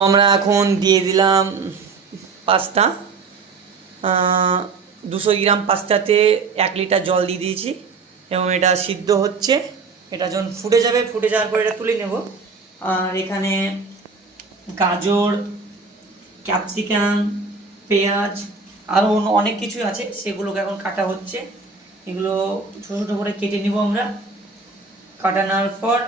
আমরা এখন দিয়ে দিলাম পাস্তা। 200 গ্রাম পাস্তাতে 1 লিটার জল দিয়ে দিয়েছি এবং এটা সিদ্ধ হচ্ছে। এটা যখন ফুটে যাবে, ফুটে যাওয়ার পর এটা তুলে নেব। আর এখানে গাজর, ক্যাপসিকাম, পেঁয়াজ আরও অনেক কিছু আছে, সেগুলোকে এখন কাটা হচ্ছে। এগুলো ছোটো ছোটো করে কেটে নিব আমরা। কাটানোর পর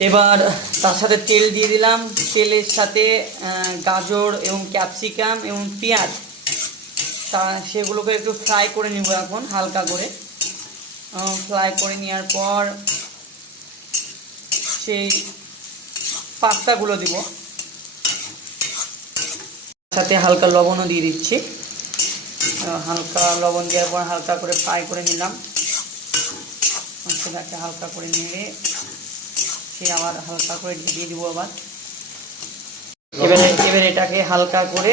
এবার তার সাথে তেল দিয়ে দিলাম। তেলের সাথে গাজর এবং ক্যাপসিকাম এবং পেঁয়াজ সেগুলোকে একটু ফ্রাই করে নিব এখন হালকা করে। ফ্রাই করে নেওয়ার পর সেই পাস্তাগুলো দিব, সাথে হালকা লবণও দিয়ে দিচ্ছি। হালকা লবণ দেওয়ার পর হালকা করে ফ্রাই করে নিলাম। সেটাকে হালকা করে নেড়ে সে আবার হালকা করে ঢেকে দিব আবার। এবারে এটাকে হালকা করে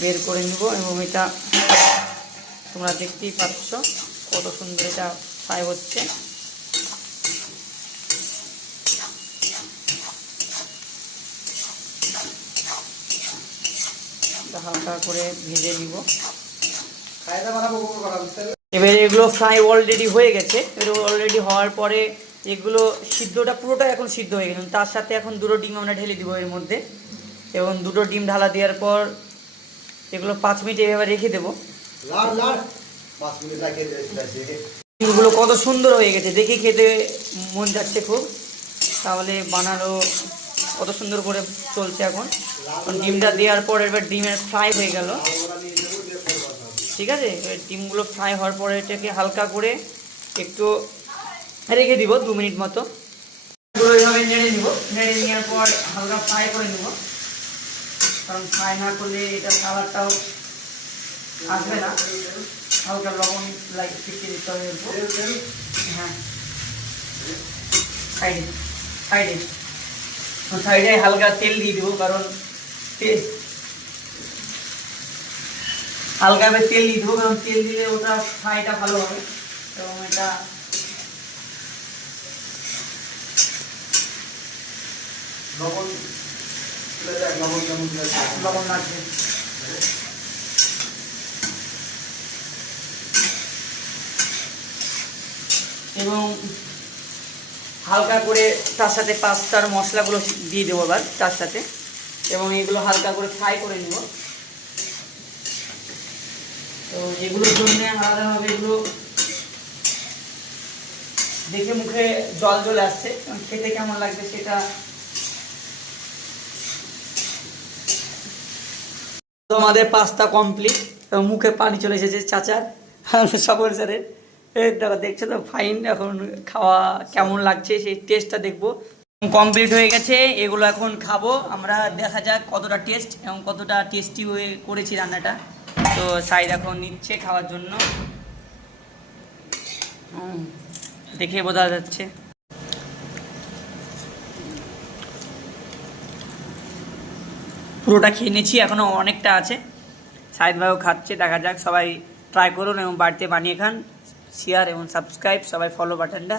বের করে নিব এবং এটা তোমরা দেখতেই পাচ্ছ কত সুন্দর এটা ফ্রাই হচ্ছে। হালকা করে ভেজে নিব। এবারে এগুলো ফ্রাই অলরেডি হয়ে গেছে। এগুলো অলরেডি হওয়ার পরে এগুলো সিদ্ধটা পুরোটা এখন সিদ্ধ হয়ে গেছে। তার সাথে এখন 2টো ডিম আমরা ঢেলে দিব এর মধ্যে এবং 2টো ডিম ঢালা দেওয়ার পর এগুলো 5 মিনিট এভাবে রেখে দেবো। ডিমগুলো কত সুন্দর হয়ে গেছে, দেখে খেতে মন যাচ্ছে খুব। তাহলে বানানো কত সুন্দর করে চলছে এখন। ডিমটা দেওয়ার পর এবার ডিমের ফ্রাই হয়ে গেল। ঠিক আছে, ডিমগুলো ফ্রাই হওয়ার পরে এটাকে হালকা করে একটু রেখে দিব 2 মিনিট মতো। এইভাবে নেড়ে নিব। নেড়ে নেওয়ার পর হালকা ফ্রাই করে নিব, কারণ ফ্রাই না করলে এটা কালারটাও আসবে না। হালকা লবণ ফিটিয়ে দিতে হবে। হ্যাঁ, সাইডে সাইডে সাইডে হালকা তেল দিয়ে দেবো, কারণ হালকাভাবে তেল দিয়ে দেবো, কারণ তেল দিলে ওটা ফ্রাইটা ভালো হবে। এবং এটা লবণ লাগবে এবং হালকা করে তার সাথে পাস্তার মশলাগুলো দিয়ে দেবো আবার তার সাথে, এবং এগুলো হালকা করে ফ্রাই করে নেব। তো এগুলোর জন্য আলাদাভাবে এগুলো দেখে মুখে জল চলে আসছে, খেতে কেমন লাগবে সেটা। তো আমাদের পাস্তা কমপ্লিট এবং মুখে পানি চলে এসেছে চাচার, সবর স্যারের। দেখো, দেখছো তো ফাইন। এখন খাওয়া কেমন লাগছে সেই টেস্টটা দেখবো। কমপ্লিট হয়ে গেছে, এগুলো এখন খাবো আমরা। দেখা যাক কতটা টেস্ট এবং কতটা টেস্টি হয়ে করেছি রান্নাটা। তো সাইদ এখন নিচ্ছে খাওয়ার জন্য, দেখে বোঝা যাচ্ছে। পুরোটা খেয়ে নিয়েছি, এখনও অনেকটা আছে। সাইদ ভাইও খাচ্ছে, দেখা যাক। সবাই ট্রাই করুন এবং বাড়িতে বানিয়ে খান। শেয়ার এবং সাবস্ক্রাইব, সবাই ফলো বাটনটা